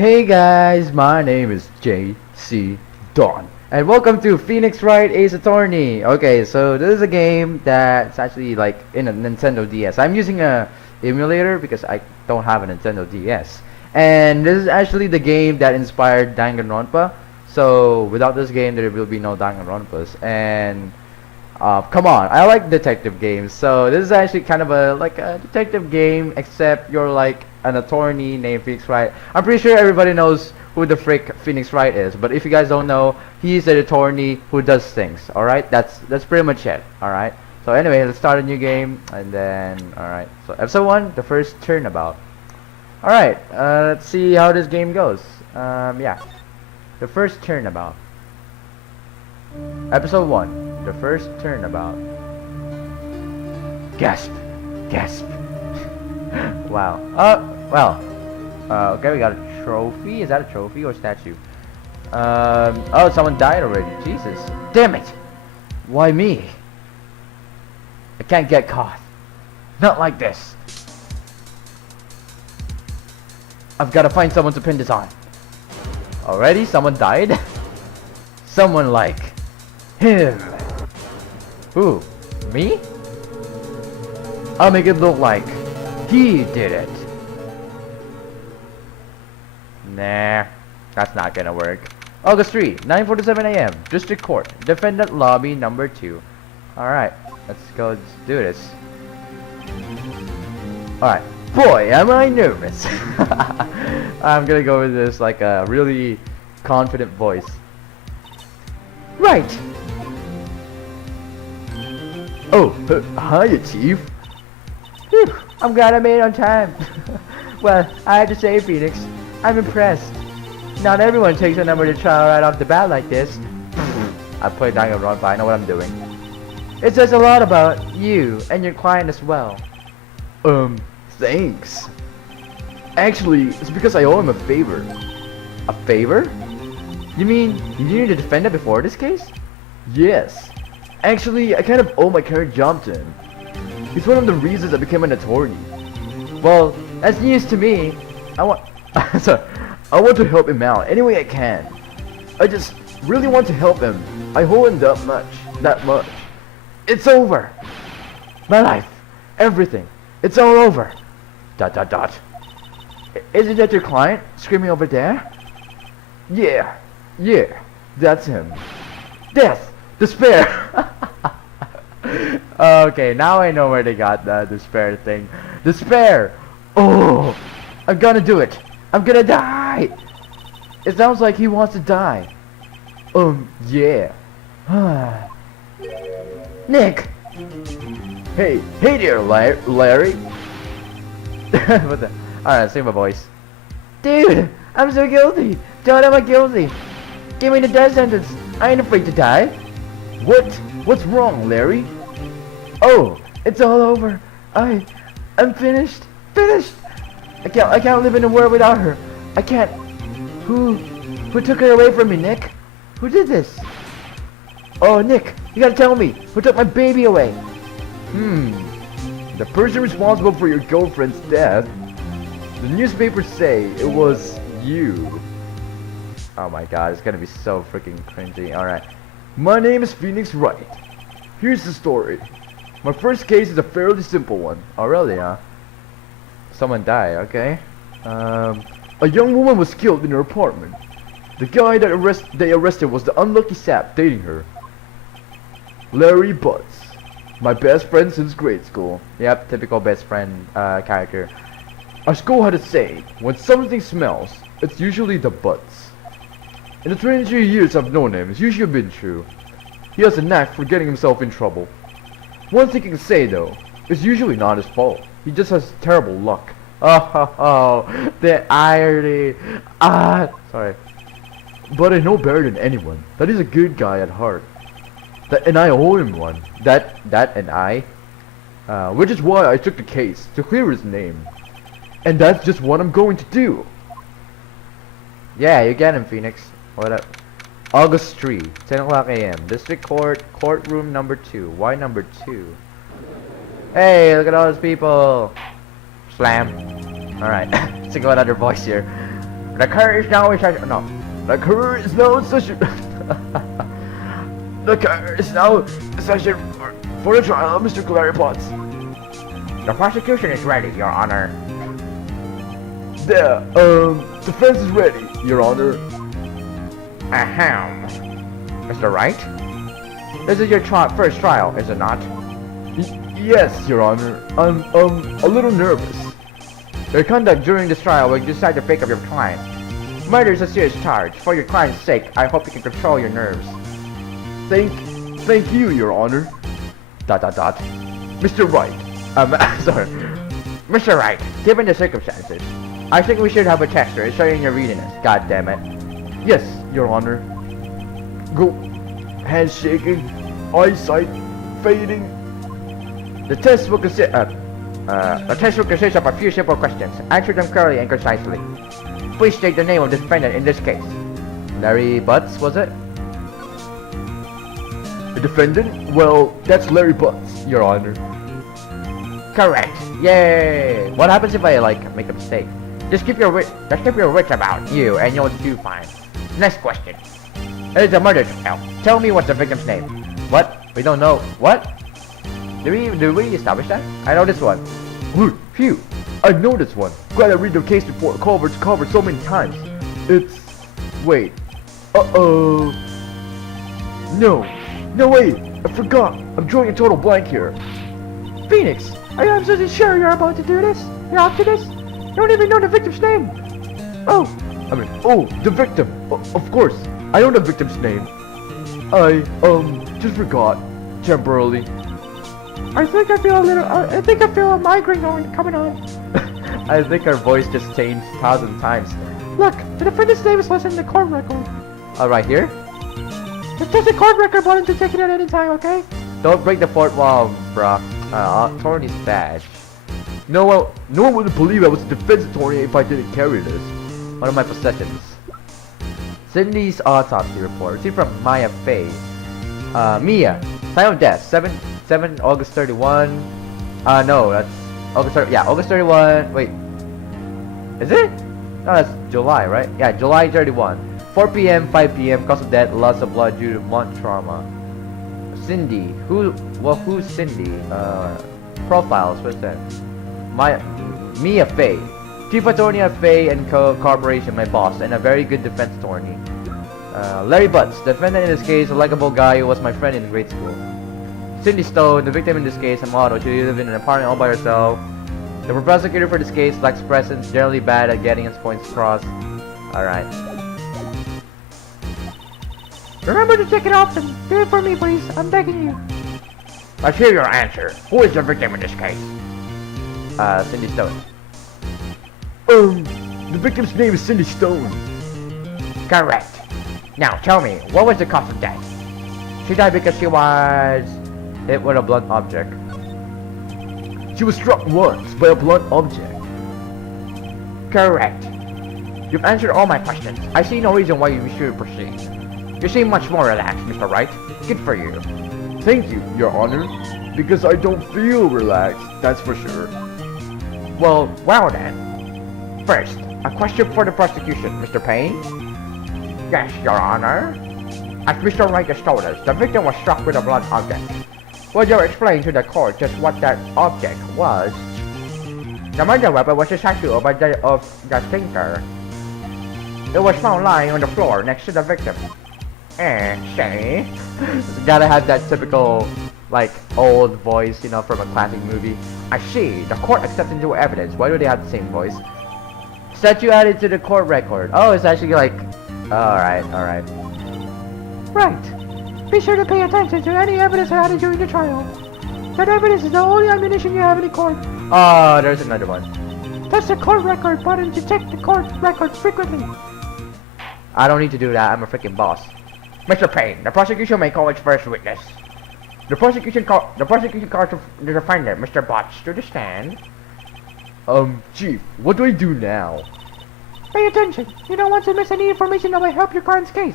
Hey guys, my name is JC Dawn, and welcome to Phoenix Wright Ace Attorney. Okay, so this is a game that's actually like in a Nintendo DS. I'm using a emulator because I don't have a Nintendo DS, and this is actually the game that inspired Danganronpa. So without this game, there will be no Danganronpas. And come on, I like detective games. So this is actually kind of a detective game, except you're like an attorney named Phoenix Wright. I'm pretty sure everybody knows who the frick Phoenix Wright is, but if you guys don't know, he's an attorney who does things. All right, that's pretty much it. All right. So anyway, let's start a new game, and then all right. So episode 1, the first turnabout. All right. Let's see how this game goes. Yeah, the first turnabout. Episode 1, the first turnabout. Gasp, gasp. Wow. Well. Okay, we got a trophy. Is that a trophy or statue? Oh, someone died already. Jesus. Damn it. Why me? I can't get caught. Not like this. I've got to find someone to pin this on. Already? Someone died? Someone like him. Who? Me? I'll make it look like he did it. Nah, that's not gonna work. August 3, 9:47 a.m. District Court, Defendant Lobby number 2. Alright, let's go do this. Alright. Boy, am I nervous. I'm gonna go with this like a really confident voice. Right. Oh, hiya, Chief. Whew, I'm glad I made it on time. Well, I have to say, Phoenix, I'm impressed. Not everyone takes a number to trial right off the bat like this. I played Danganronpa, I know what I'm doing. It says a lot about you and your client as well. Thanks. Actually, it's because I owe him a favor. A favor? You mean you needed to defend it before this case? Yes. Actually, I kind of owe my current job to him. He's one of the reasons I became an attorney. Well, that's news to me. I want to help him out any way I can. I just really want to help him. I owe him that much. It's over. My life, everything, it's all over. ... Isn't that your client screaming over there? Yeah, that's him. Death, despair. Okay, now I know where they got the despair thing. Despair. Oh, I'm gonna do it. I'm gonna die. It sounds like he wants to die. Yeah. Nick. Hey there, Larry. What the? Alright, sing my voice. Dude, I'm so guilty. Don't am I guilty? Give me the death sentence. I ain't afraid to die. What's wrong, Larry? Oh, it's all over. I'm finished. Finished. I can't live in a world without her. I can't. Who took her away from me, Nick? Who did this? Oh, Nick, you gotta tell me. Who took my baby away? The person responsible for your girlfriend's death. The newspapers say it was you. Oh my god, it's gonna be so freaking cringy. Alright. My name is Phoenix Wright. Here's the story. My first case is a fairly simple one. Oh really, huh? Someone died, okay. A young woman was killed in her apartment. The guy that they arrested was the unlucky sap dating her. Larry Butts. My best friend since grade school. Yep, typical best friend character. Our school had a saying, when something smells, it's usually the Butts. In the 23 years I've known him, it's usually been true. He has a knack for getting himself in trouble. One thing I can say though, it's usually not his fault. He just has terrible luck. Oh, the irony. Sorry. But I know better than anyone that he's a good guy at heart. And I owe him one. That and I? Which is why I took the case, to clear his name. And that's just what I'm going to do. Yeah, you get him, Phoenix. What up? August 3, 10 o'clock a.m. District Court, courtroom number 2. Why number 2? Hey, look at all those people. Slam. Alright, let's go another voice here. The court is now in session. No. The court is now in session. The court is now in session for the trial of Mr. Clary Potts. The prosecution is ready, Your Honor. There, defense is ready, Your Honor. Ahem. Mr. Wright? This is your first trial, is it not? Yes, Your Honor. I'm, a little nervous. Your conduct during this trial will decide the fate of your client. Murder is a serious charge. For your client's sake, I hope you can control your nerves. Thank you, Your Honor. ... Mr. Wright. Sorry. Mr. Wright, given the circumstances, I think we should have a tester showing your readiness. God damn it. Yes, Your Honor. Go. Hands shaking, eyesight fading. The test will consist of a few simple questions. Answer them clearly and concisely. Please state the name of the defendant in this case. Larry Butts, was it? The defendant? Well, that's Larry Butts, Your Honor. Correct. Yay! What happens if I make a mistake? Just keep your wits about you and you'll do fine. Next question. It is a murder trial. Tell me what's the victim's name. What? We don't know. What? Did we establish that? I know this one. Look, phew. I know this one. Glad I read the case report cover to cover so many times. It's... Wait. Uh-oh. No, wait. I forgot. I'm drawing a total blank here. Phoenix, are you absolutely sure you're about to do this? You're up to this? You don't even know the victim's name. The victim. Of course. I know the victim's name. I, just forgot. Temporarily. I think I feel a migraine coming on. I think our voice just changed 1,000 times. Look, the defendant's name is listed in the court record. Right here? It's just a court record button to take it at any time, okay? Don't break the fourth wall, bruh. Attorney's badge. No one would believe I was a defense attorney if I didn't carry this. One of my possessions. Cindy's autopsy report. Received from Maya Faye. Mia. Time of death. 7 August 31. No, that's August 30. Yeah, August 31. Wait. Is it? No, that's July, right? Yeah, July 31. 4 p.m., 5 p.m. Cause of death, loss of blood due to blunt trauma. Cindy. Who's Cindy? Profiles. What's that? Mia Faye. Chief attorney at Faye and Corporation, my boss, and a very good defense attorney. Larry Butts, the defendant in this case, a likable guy who was my friend in grade school. Cindy Stone, the victim in this case, a model. She lived in an apartment all by herself. The prosecutor for this case lacks presence, generally bad at getting his points across. Alright. Remember to check it out and do it for me, please. I'm begging you. Let's hear your answer. Who is the victim in this case? Cindy Stone. The victim's name is Cindy Stone. Correct. Now, tell me, what was the cause of death? She died because she was hit with a blunt object. She was struck once by a blunt object. Correct. You've answered all my questions. I see no reason why you should proceed. You seem much more relaxed, Mr. Wright. Good for you. Thank you, Your Honor. Because I don't feel relaxed, that's for sure. Well then. First, a question for the prosecution, Mr. Payne. Yes, Your Honor. As Mr. Wright has told us, the victim was struck with a blunt object. Will you explain to the court just what that object was? The murder weapon was a statue of the thinker. It was found lying on the floor next to the victim. See? Gotta have that typical, old voice, from a classic movie. I see. The court accepts into evidence. Why do they have the same voice? Statue added to the court record. Oh, it's actually alright. Right. Be sure to pay attention to any evidence added during the trial. That evidence is the only ammunition you have in court. Oh, there's another one. Press the court record button to check the court record frequently. I don't need to do that. I'm a freaking boss. Mr. Payne, the prosecution may call its first witness. The prosecution calls the defendant, Mr. Butts, to the stand. Chief, what do I do now? Pay attention. You don't want to miss any information that might help your client's case.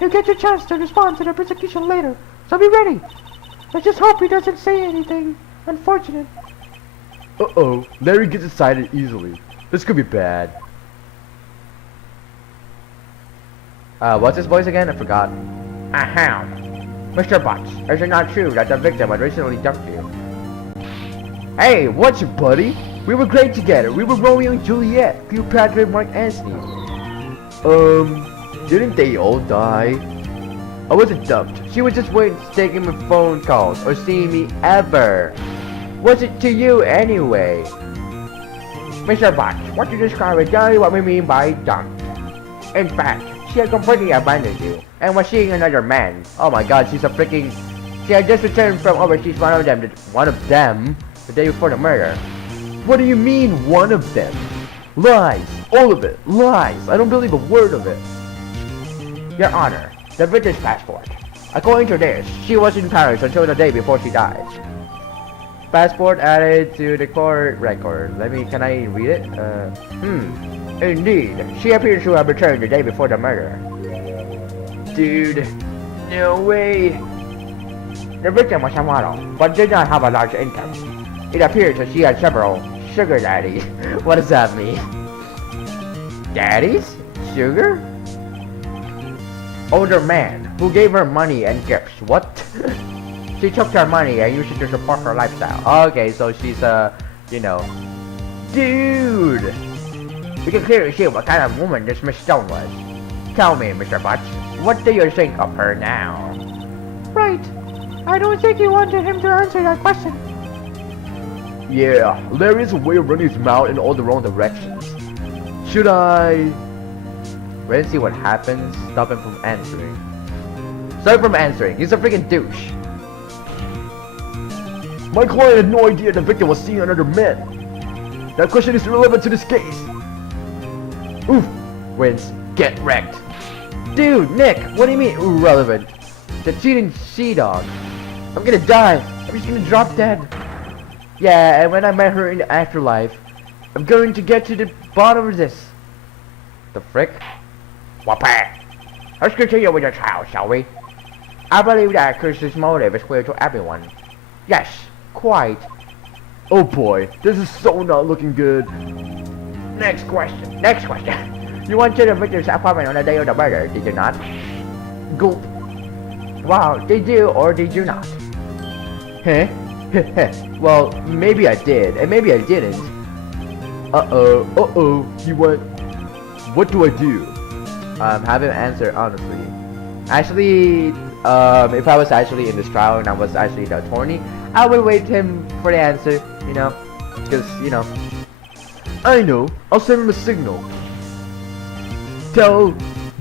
You'll get your chance to respond to the prosecution later, so be ready. Let's just hope he doesn't say anything unfortunate. Uh-oh, Larry gets excited easily. This could be bad. What's his voice again? I forgot. Ahem. Mr. Butts, is it not true that the victim had recently dumped you? Hey, what's your buddy? We were great together. We were Romeo and Juliet, Cleopatra and Mark Antony. Didn't they all die? I wasn't dumped. She was just waiting to take my phone calls or see me ever. What's it to you anyway? Mr. Butts, what you describe is exactly what we mean by dumped. In fact, she had completely abandoned you and was seeing another man. Oh my god, she's a freaking... She had just returned from overseas, one of them, the day before the murder. What do you mean, one of them? Lies. All of it. Lies. I don't believe a word of it. Your Honor, the British passport. According to this, she was in Paris until the day before she died. Passport added to the court record. Can I read it? Indeed, she appears to have returned the day before the murder. Dude, no way. The victim was a model, but did not have a large income. It appears that she had several sugar daddies. What does that mean? Daddies? Sugar? Older man who gave her money and gifts. What? She took their money and used it to support her lifestyle. Okay, so she's you know. Dude! You can clearly see what kind of woman this Miss Stone was. Tell me, Mr. Butts, what do you think of her now? Right. I don't think you wanted him to answer that question. Yeah, Larry's a way of running his mouth in all the wrong directions. Should I... Wait and see what happens. Stop him from answering. Stop him from answering. He's a freaking douche. My client had no idea the victim was seeing another man. That question is irrelevant to this case. Oof. Wins. Get wrecked. Dude, Nick, what do you mean irrelevant? The cheating she-dog. I'm gonna die. I'm just gonna drop dead. Yeah, and when I met her in the afterlife, I'm going to get to the bottom of this. The frick? Wapa! Let's continue with the trial, shall we? I believe that Chris's motive is clear to everyone. Yes, quite. Oh boy, this is so not looking good. Next question. Next question. You went to the victim's apartment on the day of the murder, did you not? Gulp. Wow, did you or did you not? Huh? Well, maybe I did, and maybe I didn't. He went... What do I do? Have him answer honestly. Actually, if I was actually in this trial and I was actually the attorney, I would wait him for the answer, you know, because, you know. I know, I'll send him a signal. Tell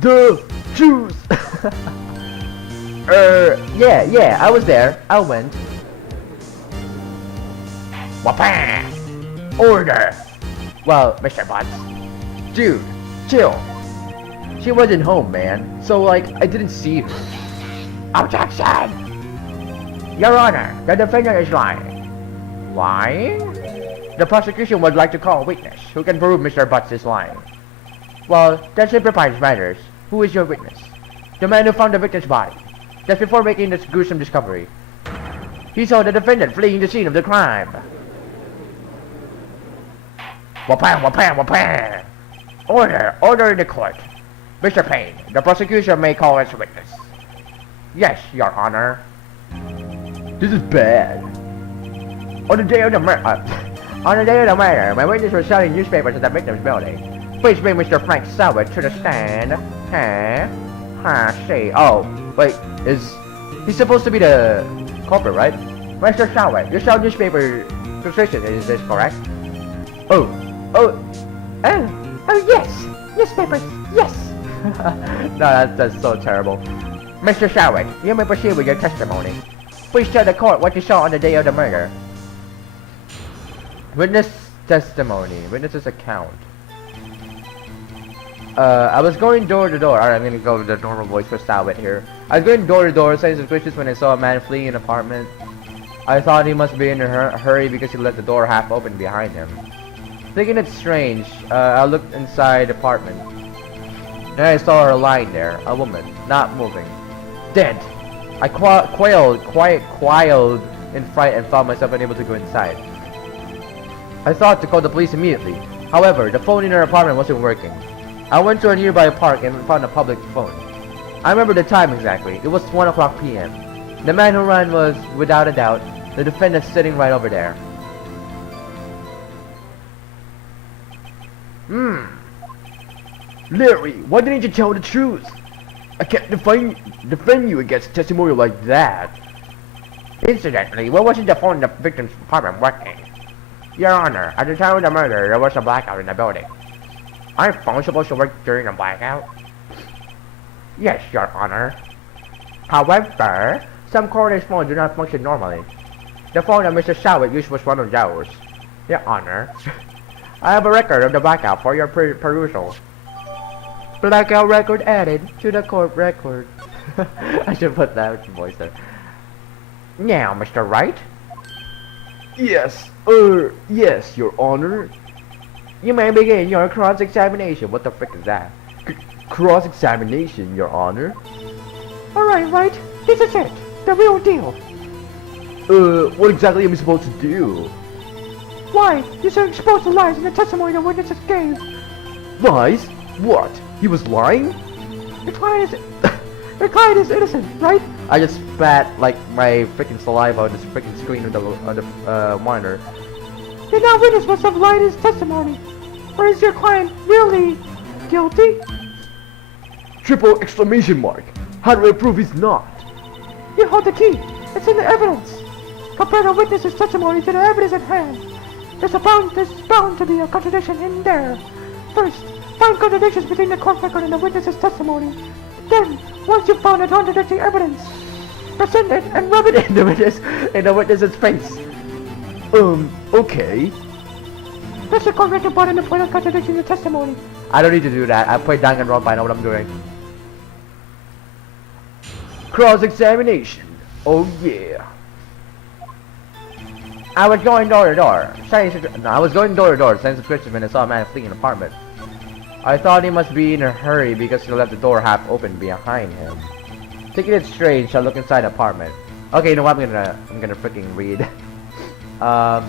the truth! Yeah, I was there. I went. Wapa! Order! Well, Mr. Butts. dude, chill. She wasn't home, man. So, like, I didn't see her. Objection! Your Honor, the defendant is lying. Lying? The prosecution would like to call a witness who can prove Mr. Butts is lying. Well, that simplifies matters. Who is your witness? The man who found the victim's body, just before making this gruesome discovery. He saw the defendant fleeing the scene of the crime. Wapa, wapa, wapa! Order in the court. Mr. Payne, the prosecution may call as witness. Yes, Your Honor. This is bad. On the day of the murder, my witness was selling newspapers at the victim's building. Please bring Mr. Frank Salvage to the stand. See. Oh, wait, he's supposed to be the culprit, right? Mr. Salvage, you sell newspaper subscription, is this correct? Oh, Yes. Newspapers. Yes. no, that's so terrible. Mr. Salvage, you may proceed with your testimony. Please tell the court what you saw on the day of the murder. Witness testimony, witness's account. I was going door to door. Alright, I'm gonna go with the normal voice for Salvage here. I was going door to door, saying suspicious when I saw a man fleeing an apartment. I thought he must be in a hurry because he left the door half open behind him. Thinking it's strange, I looked inside the apartment. Then I saw her lying there, a woman, not moving. Dead! I quailed in fright and found myself unable to go inside. I thought to call the police immediately. However, the phone in her apartment wasn't working. I went to a nearby park and found a public phone. I remember the time exactly. It was 1 o'clock p.m. The man who ran was, without a doubt, the defendant sitting right over there. Larry, why didn't you tell the truth? I can't defend you against testimony like that. Incidentally, why wasn't the phone in the victim's apartment working? Your Honor, at the time of the murder, there was a blackout in the building. Aren't phones supposed to work during a blackout? Yes, Your Honor. However, some coroner's phones do not function normally. The phone that Mr. Shawit used was one of those. Your Honor, I have a record of the blackout for your perusal. Blackout record added to the court record. I should put that with your voice there. Now, Mr. Wright, Yes, yes, Your Honor. you may begin your cross-examination. What the frick is that? Cross-examination, Your Honor. Alright, Wright, this is it. The real deal. What exactly am I supposed to do? Why? You should expose the lies in the testimony the witnesses gave. Lies? What? He was lying? Your client is innocent, right? I just spat like my freaking saliva on this freaking screen of the monitor. The now witness must have lied in his testimony. Or is your client really guilty? Triple exclamation mark. How do I prove he's not? You hold the key. It's in the evidence. Compare the witness's testimony to the evidence at hand. There's bound to be a contradiction in there. First, find contradictions between the court record and the witness's testimony. Then, once you've found a contradicting evidence, present it and rub it in the witness's face. Okay. Press the correct button to point out contradiction in the testimony. I don't need to do that. I played Danganronpa. I know what I'm doing. Cross-examination. Oh yeah. I was going door to door. I was going door to door, selling subscriptions when I saw a man fleeing an apartment. I thought he must be in a hurry because he left the door half open behind him. Thinking it strange, I look inside the apartment. Okay, you know what? I'm gonna freaking read. Time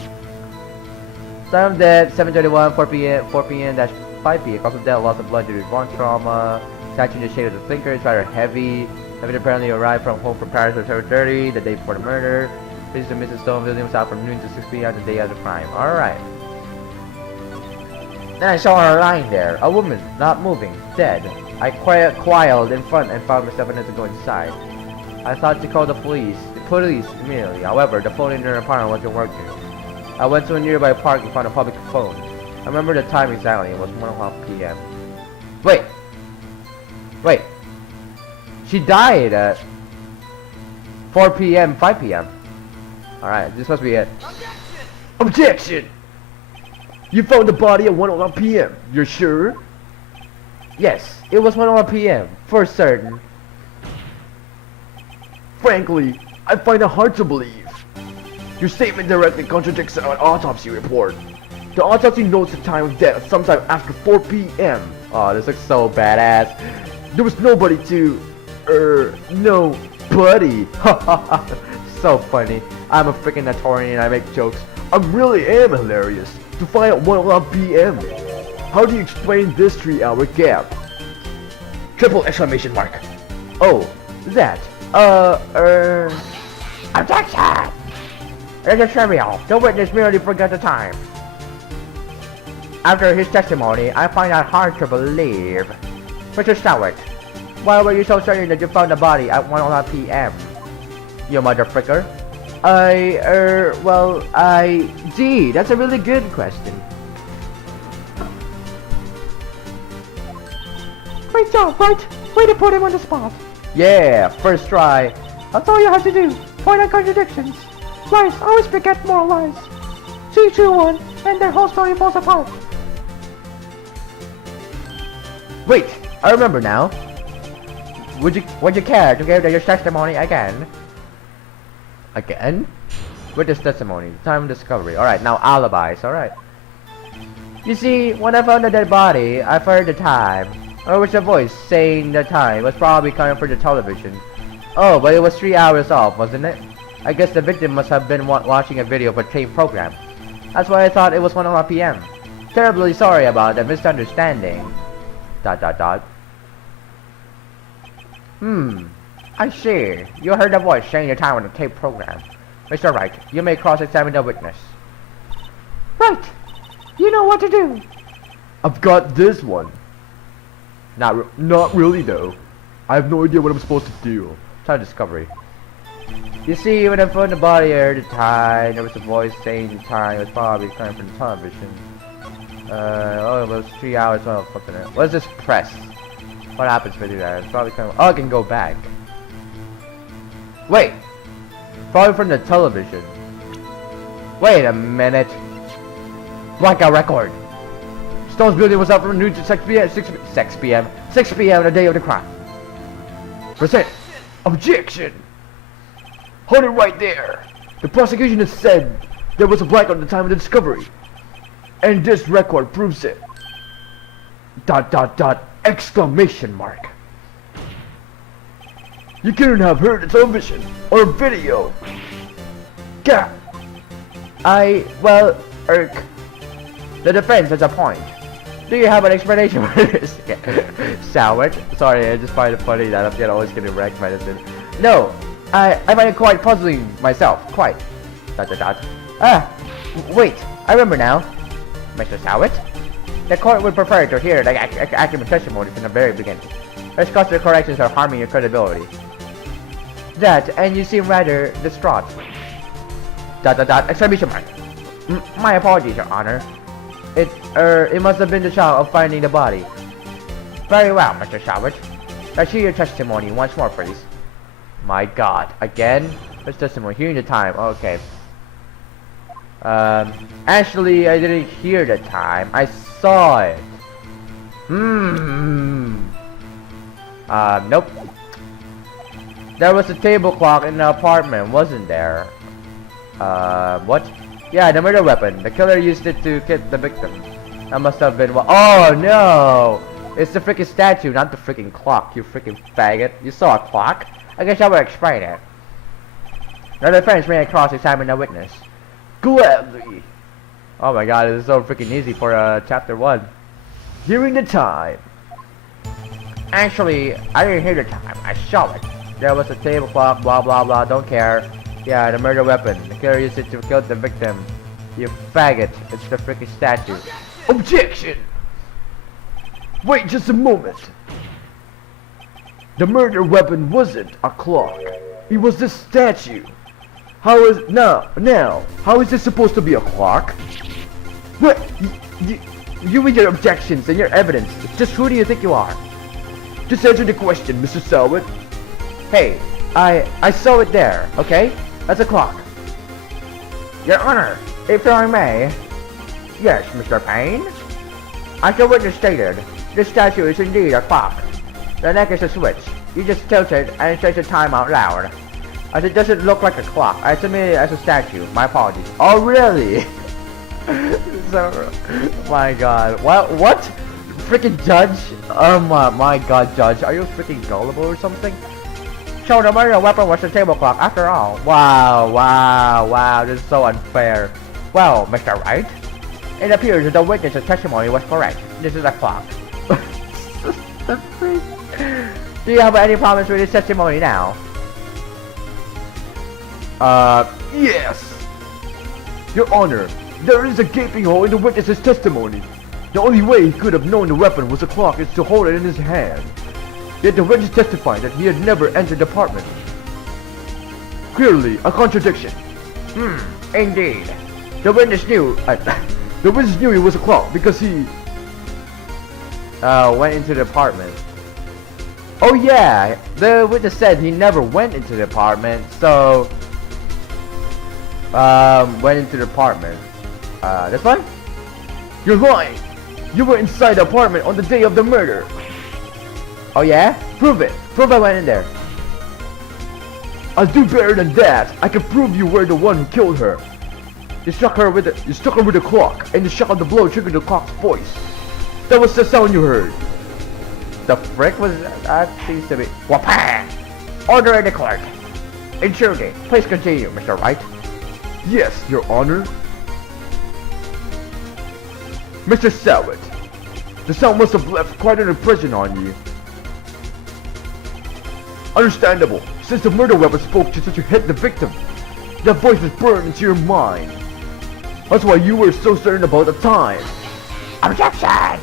of death, 7:31, 4 p.m. dash 5 p.m. Cause of death, loss of blood due to blunt trauma. Statue in the shade of the thinker is rather heavy. Having apparently arrived from home from Paris at 7:30, the day before the murder. Visits to Mrs. Stone Williams out from noon to 6 p.m. the day of the crime. Alright. Then I saw her lying there, a woman, not moving, dead. I quailed in front and found myself unable to go inside. I thought to call the police immediately. However, the phone in her apartment wasn't working. I went to a nearby park and found a public phone. I remember the time exactly. It was 1 p.m. Wait. She died at 4 p.m., 5 p.m. Alright, this must be it. Objection! You found the body at 1:01 p.m. You're sure? Yes, it was 1 p.m. for certain. Frankly, I find it hard to believe. Your statement directly contradicts an autopsy report. The autopsy notes the time of death sometime after 4 p.m. Oh, this looks so badass. There was nobody to... nobody. So funny. I'm a freaking attorney and I make jokes. I really am hilarious. To find at 1:01 p.m. How do you explain this 3-hour gap? Triple exclamation mark. Oh, that. Objection! It is trivial. The witness merely forgot the time. After his testimony, I find it hard to believe. Mr. Stowett, why were you so certain that you found the body at 1:01 p.m.? You motherfricker. Gee, that's a really good question. Great job, right? Way to put him on the spot. Yeah, first try. That's all you have to do. Point out contradictions. Lies always beget more lies. See true one, and their whole story falls apart. Wait, I remember now. Would you care to give your testimony again? Again? Witness testimony, time of discovery. Alright, now alibis, alright. You see, when I found the dead body, I heard the time. Or was the voice saying the time was probably coming from the television. Oh, but it was 3 hours off, wasn't it? I guess the victim must have been watching a video of a tape program. That's why I thought it was 1:00 p.m. Terribly sorry about the misunderstanding. ... I see. You heard the voice saying the time on the tape program. Mr. Wright, you may cross-examine the witness. Right. You know what to do. I've got this one. Not really though. I have no idea what I'm supposed to do. Try discovery. You see, when I found the body at the time, there was a voice saying the time was probably coming from the television. It was 3 hours. Well, something. What is this press? What happens if I do that? It's probably coming. Oh, I can go back. Wait. Probably from the television. Wait a minute. Blackout record. Stone's building was up from noon to 6 p.m. 6 p.m. the day of the crime. Present. Objection. Hold it right there. The prosecution has said there was a blackout at the time of the discovery. And this record proves it. ... Exclamation mark. You couldn't have heard the television or video. Gah. Well, the defense has a point. Do you have an explanation for this? Sour. Sorry, I just find it funny that I'm always getting wrecked by this. No, I find it quite puzzling myself. Quite. ... Wait, I remember now. Mr. Sowett? The court would prefer to hear the accurate testimony from the very beginning. Let's cause the corrections are harming your credibility. That, and you seem rather distraught. ... Exclamation mark. My apologies, Your Honor. It must have been the child of finding the body. Very well, Mr. Sowett. Let's hear your testimony once more, please. My God, again? This testimony, hearing the time, okay. Actually, I didn't hear the time. I saw it. Nope. There was a table clock in the apartment, wasn't there? What? Yeah, the murder weapon. The killer used it to kill the victim. That must have been what? Oh no! It's the freaking statue, not the freaking clock, you freaking faggot. You saw a clock? I guess I would explain it. The defense may cross-examine the witness. Gladly. Oh my God, this is so freaking easy for chapter 1. Hearing the time. Actually, I didn't hear the time. I saw it. There was a table clock, blah blah blah, don't care. Yeah, the murder weapon. The killer used it to kill the victim. You faggot. It's the freaking statue. Objection! Wait just a moment. The murder weapon wasn't a clock. It was the statue. How is... Now, how is this supposed to be a clock? What? You with your objections and your evidence. Just who do you think you are? Just answer the question, Mr. Sowett. Hey, I saw it there, okay? That's a clock. Your Honor, if I may. Yes, Mr. Payne? As the witness stated, this statue is indeed a clock. The neck is a switch. You just tilt it and it says the time out loud. As it doesn't look like a clock, I submit it as a statue. My apologies. Oh, really? So, my God. What? Freaking judge? Oh my God, judge. Are you freaking gullible or something? So the murder weapon was the table clock after all. Wow. This is so unfair. Well, Mr. Wright, it appears that the witness's testimony was correct. This is a clock. Do you have any problems with his testimony now? Yes! Your Honor, there is a gaping hole in the witness's testimony. The only way he could have known the weapon was a clock is to hold it in his hand. Yet the witness testified that he had never entered the apartment. Clearly, a contradiction. Indeed. The witness knew... the witness knew it was a clock because he... went into the apartment. Oh yeah, the witness said he never went into the apartment, so... went into the apartment. This one? You're lying! You were inside the apartment on the day of the murder! Oh yeah? Prove it! Prove I went in there! I'll do better than that! I can prove you were the one who killed her! You struck her with a clock, and the shock of the blow triggered the clock's voice. That was the sound you heard! The frick was that? Seems to be... Wapah! Order in the court! Intruding. Please continue, Mr. Wright. Yes, Your Honor. Mr. Sowett, the sound must have left quite an impression on you. Understandable, since the murder weapon spoke just as you hit the victim. That voice was burned into your mind. That's why you were so certain about the time. Objection!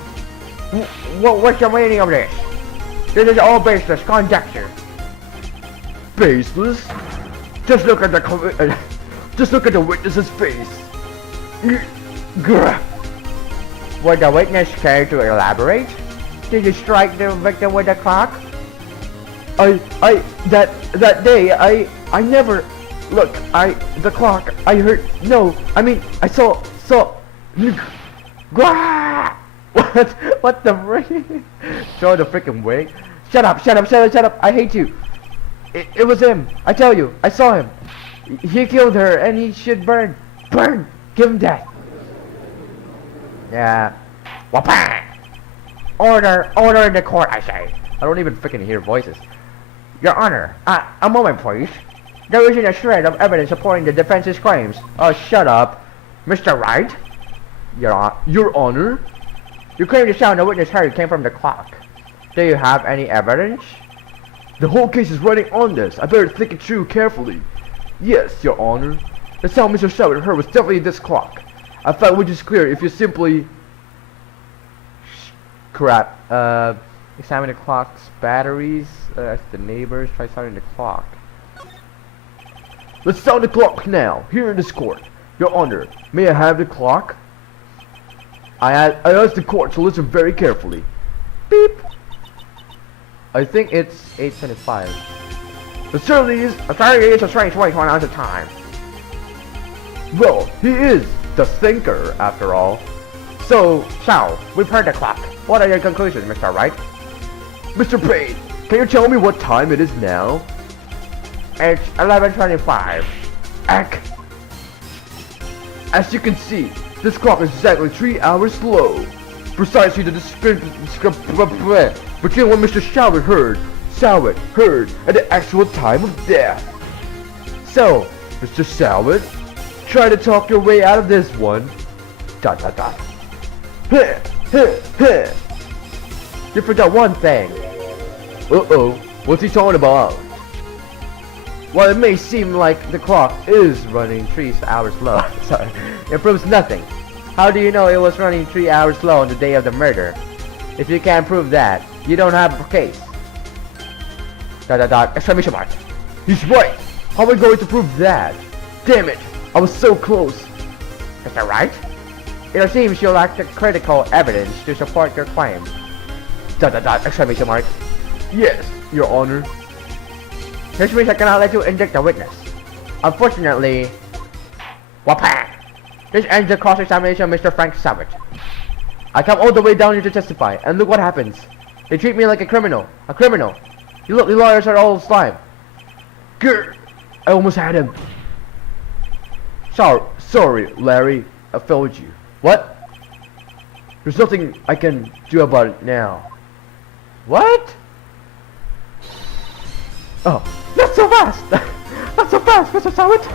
What's the meaning of this? This is all baseless conjecture. Baseless? Just look at the just look at the witness's face. Grr. Would the witness care to elaborate? Did you strike the victim with a clock? That day, I never, look, the clock, I heard, no, I mean, I saw, Gwah! What the frick? Throw the freaking wig. Shut up, I hate you. it was him, I tell you, I saw him. He killed her, and he should burn, give him death. Yeah. Wapang! Order in the court, I say. I don't even freaking hear voices. Your Honor, a moment please. There isn't a shred of evidence supporting the defense's claims. Oh, shut up. Mr. Wright? Your Honor? You claim the sound the witness heard came from the clock. Do you have any evidence? The whole case is running on this. I better think it through carefully. Yes, Your Honor. The sound Mr. Shouted heard was definitely this clock. I thought which is clear if you simply... Crap. Examine the clock's batteries. Ask the neighbors. Try starting the clock. Let's sound the clock now, here in this court. Your Honor, may I have the clock? I asked the court to listen very carefully. Beep. I think it's 8:25. It certainly is a strange way to announce the time. Well, he is the thinker, after all. So, we've heard the clock. What are your conclusions, Mr. Wright? Mr. Payne, can you tell me what time it is now? It's 11:25. Ack. As you can see, this clock is exactly 3 hours slow. Precisely the discrepancy between what Mr. Showett heard, and the actual time of death. So, Mr. Showett, try to talk your way out of this one. ... You forgot one thing. Uh-oh, what's he talking about? While it may seem like the clock is running 3 hours slow, sorry, it proves nothing. How do you know it was running 3 hours slow on the day of the murder? If you can't prove that, you don't have a case. ... Exclamation mark. He's right. How are we going to prove that? Damn it, I was so close. Mr. Wright? It seems you lack the critical evidence to support your claim. ... Exclamation mark. Yes, Your Honor. This means I cannot let you indict the witness. Unfortunately, wapang! This ends the cross-examination of Mr. Frank Savage. I come all the way down here to testify, and look what happens. They treat me like a criminal. You look, the lawyers are all slime. Grr! I almost had him. Sorry, Larry. I failed you. What? There's nothing I can do about it now. What? Oh, not so fast! Not so fast, Mr. Sowett!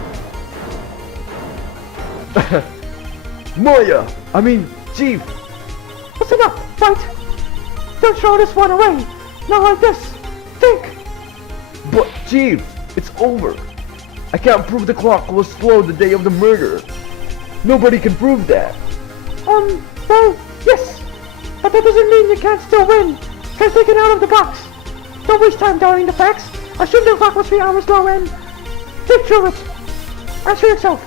Maya! I mean, Chief! Listen up, Wright! Don't throw this one away! Not like this! Think! But, Chief, it's over. I can't prove the clock was slow the day of the murder. Nobody can prove that. Well, yes! But that doesn't mean you can't still win! Can't take it out of the box! Don't waste time doubting the facts! Assume the clock was 3 hours slow and... think through it! Answer yourself!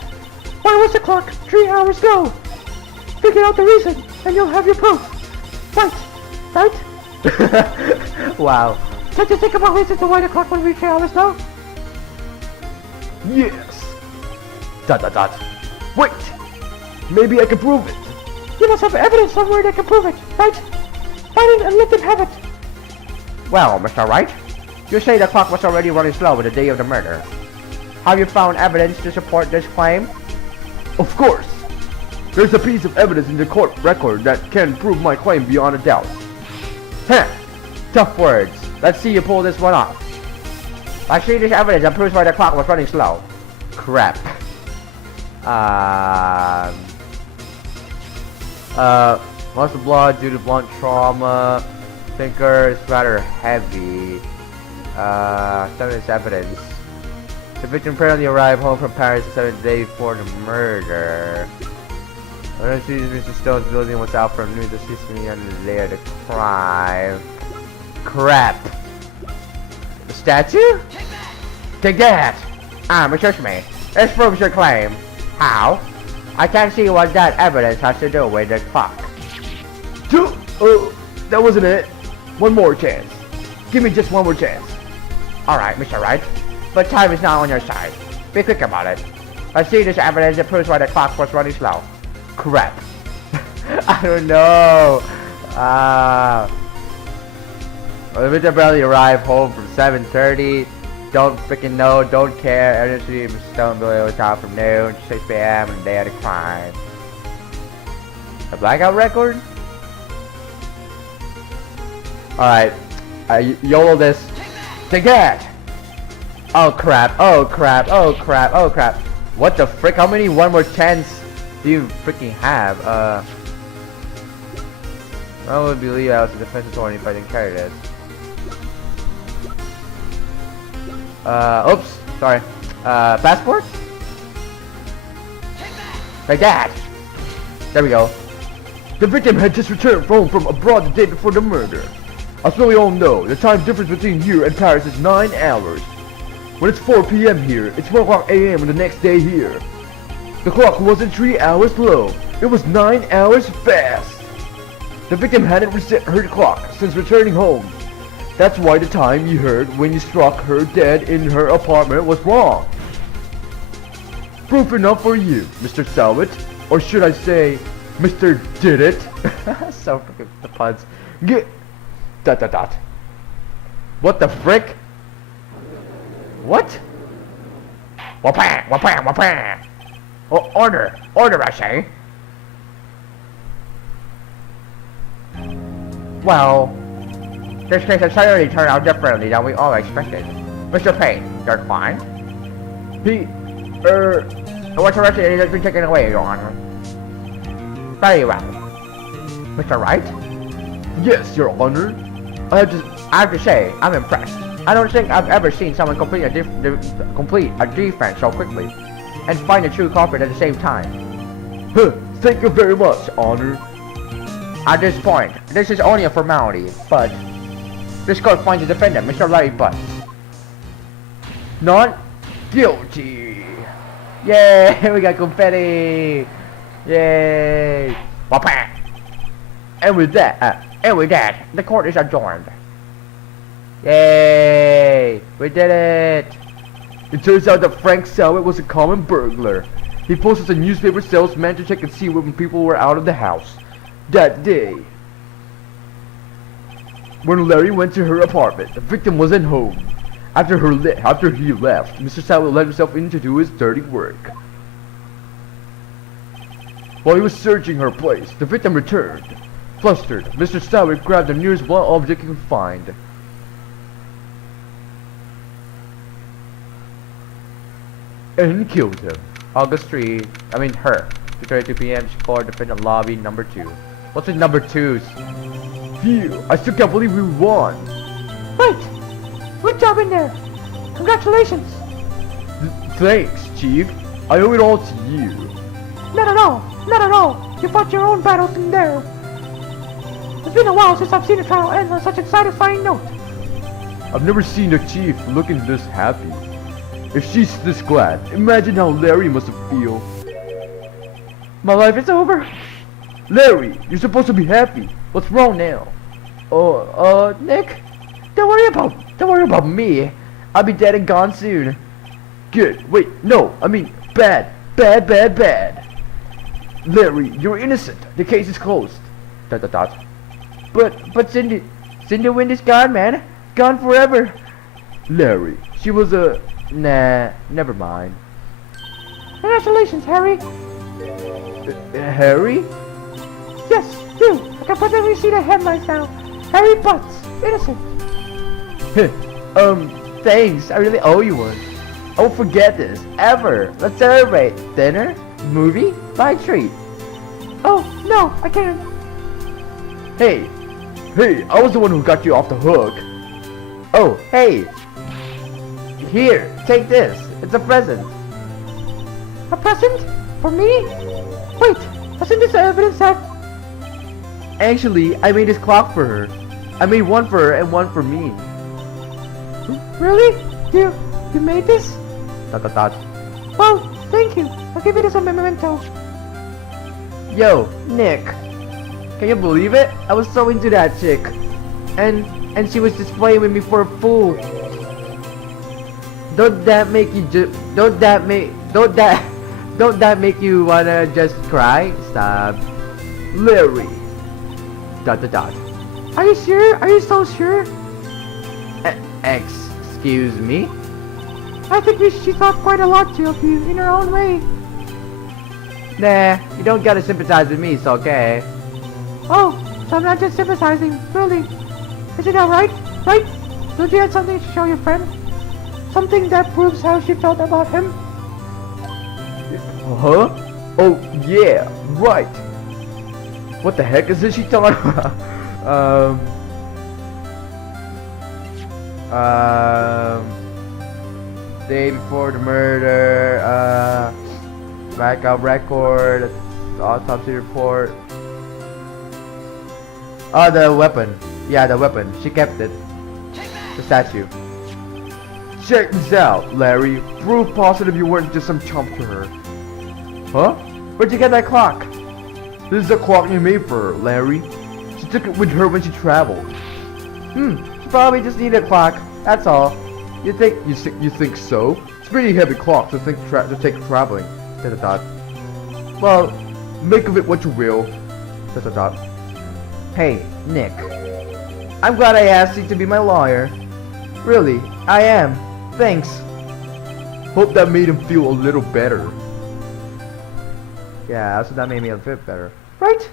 Why was the clock 3 hours slow? Figure out the reason, and you'll have your proof! Right? Wow. Can't you think about reasons to why the clock would be 3 hours slow? Yes. ... Wait! Maybe I can prove it. You must have evidence somewhere that can prove it, right? Find it and let them have it! Well, Mr. Wright, you say the clock was already running slow on the day of the murder. Have you found evidence to support this claim? Of course. There's a piece of evidence in the court record that can prove my claim beyond a doubt. Huh. Tough words. Let's see you pull this one off. I see this evidence that proves why the clock was running slow. Crap. Loss of blood due to blunt trauma. Thinker is rather heavy. Some of this evidence. The victim apparently arrived home from Paris 7 days before the murder. I don't see Mr. Stone's building was out from news assisting me under the layer of the crime. Crap. The statue? Take that! Excuse me. This proves your claim. How? I can't see what that evidence has to do with the clock. That wasn't it. One more chance. Give me just one more chance. Alright, Mr. Wright. But time is not on your side. Be quick about it. I see this evidence that proves why the clock was running slow. Crap. I don't know. The victim barely arrived home from 7:30. Don't freaking know, don't care. Energy Mr. Stone building was out from noon to 6 p.m. on the day of the crime. A blackout record? Alright. YOLO this. Take that! Oh crap, oh crap, oh crap, oh crap. What the frick? How many one more chance do you freaking have? I would believe I was a defense attorney if I didn't carry this. Oops, sorry. Passport? Take that! There we go. The victim had just returned home from abroad the day before the murder. As we all know, the time difference between here and Paris is 9 hours. When it's 4 p.m. here, it's 1 o'clock a.m. on the next day here. The clock wasn't 3 hours slow, it was 9 hours fast. The victim hadn't reset her clock since returning home. That's why the time you heard when you struck her dead in her apartment was wrong. Proof enough for you, Mr. Salvett. Or should I say, Mr. Did It? So freaking the puns. Get... ... What the frick? What? Wapang! Wapang! Wapang! Oh, order! Order, I say! Well, this case has certainly turned out differently than we all expected. Mr. Payne, your client? What's arrested has been taken away, Your Honor. Very well. Mr. Wright? Yes, Your Honor. I have to say, I'm impressed. I don't think I've ever seen someone complete a defense so quickly, and find a true culprit at the same time. Thank you very much, Honor. At this point, this is only a formality, but this court finds the defendant, Mr. Larry Butts, not guilty. Yay! We got confetti! Yay! Wapang! And with that, the court is adjourned. Yay! We did it! It turns out that Frank Salvett was a common burglar. He posted a newspaper salesman to check and see when people were out of the house. That day, when Larry went to her apartment, the victim wasn't home. After he left, Mr. Salvett let himself in to do his dirty work. While he was searching her place, the victim returned. Flustered, Mr. Salvett grabbed the nearest blunt object he could find. And killed him. August 3, her. 2:32 p.m. She called defendant lobby number 2. What's with number 2s? Phew, I still can't believe we won. Right! Good job in there! Congratulations! Thanks, Chief. I owe it all to you. Not at all! Not at all! You fought your own battles in there! It's been a while since I've seen a trial end on such a satisfying note. I've never seen the Chief looking this happy. If she's this glad, imagine how Larry must feel. My life is over! Larry, you're supposed to be happy. What's wrong now? Nick? Don't worry about me. I'll be dead and gone soon. Good. Wait, no, I mean bad. Larry, you're innocent. The case is closed. ... But Cindy Windy's gone, man. Gone forever. Larry, she was a... Nah, never mind. Congratulations, Harry! Harry? Yes, you! I can presently see the headlines now. Harry Butts, innocent. Thanks. I really owe you one. I won't forget this, ever. Let's celebrate. Dinner? Movie? Buy a treat. Oh, no, I can't. Hey, I was the one who got you off the hook. Oh, hey! Here, take this. It's a present. A present? For me? Wait, isn't this evidence that... Actually, I made this clock for her. I made one for her and one for me. Really? You made this? Dot dot dot. Well, thank you. I'll give it as a memento. Yo, Nick. Can you believe it? I was so into that chick. And she was just playing with me for a fool. Don't that make you don't that make you wanna just cry? Stop. Larry. Dot dot dot. Are you sure? Are you so sure? Excuse me? I think she thought quite a lot of you in her own way. Nah, you don't gotta sympathize with me, it's okay. Oh, so I'm not just sympathizing, really. Isn't that right? Right? Don't you have something to show your friend? Something that proves how she felt about him? Huh? Oh, yeah, right. What the heck is this she talking about? Day before the murder, backup record, autopsy report. Oh, the weapon. Yeah, the weapon. She kept it. The statue. Check this out, Larry. Proof positive you weren't just some chump to her. Huh? Where'd you get that clock? This is the clock you made for her, Larry. She took it with her when she traveled. She probably just needed a clock. That's all. You think so? It's a pretty heavy clock to take traveling. Dot dot dot. Well, make of it what you will. Dot dot dot. Hey, Nick. I'm glad I asked you to be my lawyer. Really, I am. Thanks. Hope that made him feel a little better. Yeah, so that made me a bit better. Right?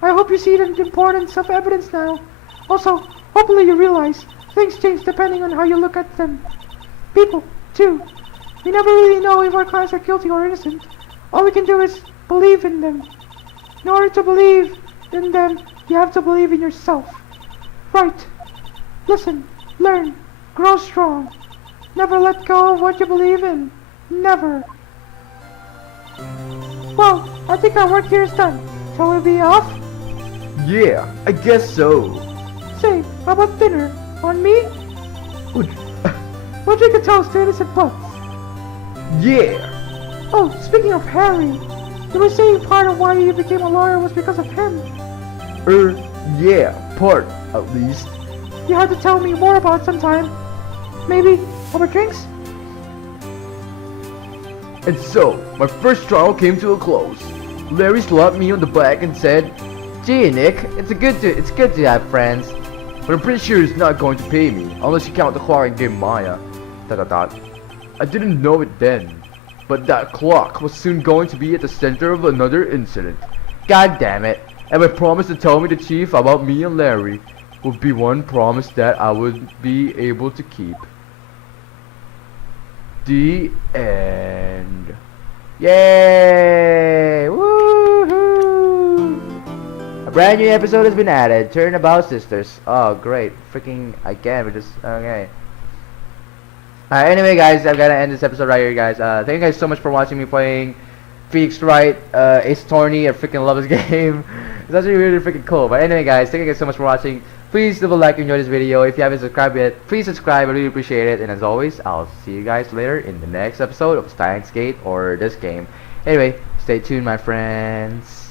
I hope you see the importance of evidence now. Also, hopefully you realize things change depending on how you look at them. People, too. We never really know if our clients are guilty or innocent. All we can do is believe in them. In order to believe in them, you have to believe in yourself. Right. Listen, learn, grow strong. Never let go of what you believe in. Never. Well, I think our work here is done. Shall we be off? Yeah, I guess so. Say, how about dinner? On me? Would- We'll drink a toast to innocent butts. Yeah. Oh, speaking of Harry, you were saying part of why you became a lawyer was because of him. Yeah, part, at least. You had to tell me more about it sometime. Maybe over drinks? And so, my first trial came to a close. Larry slapped me on the back and said, Gee, Nick, it's good to have friends. but I'm pretty sure he's not going to pay me, unless you count the clock and give Maya. Dot dot dot. I didn't know it then, but that clock was soon going to be at the center of another incident. God damn it. And my promise to tell me the chief about me and Larry would be one promise that I would be able to keep. The end. Yay! Woohoo! A brand new episode has been added. Turnabout Sisters. Oh, great. Freaking, again, we just, okay. Anyway, guys, I'm gonna end this episode right here, guys. Thank you guys so much for watching me playing Phoenix Wright, Ace Attorney. I freaking love this game. It's actually really freaking cool. But anyway, guys, thank you guys so much for watching. Please leave a like if you enjoyed this video. If you haven't subscribed yet, please subscribe. I really appreciate it. And as always, I'll see you guys later in the next episode of Steins Gate or this game. Anyway, stay tuned, my friends.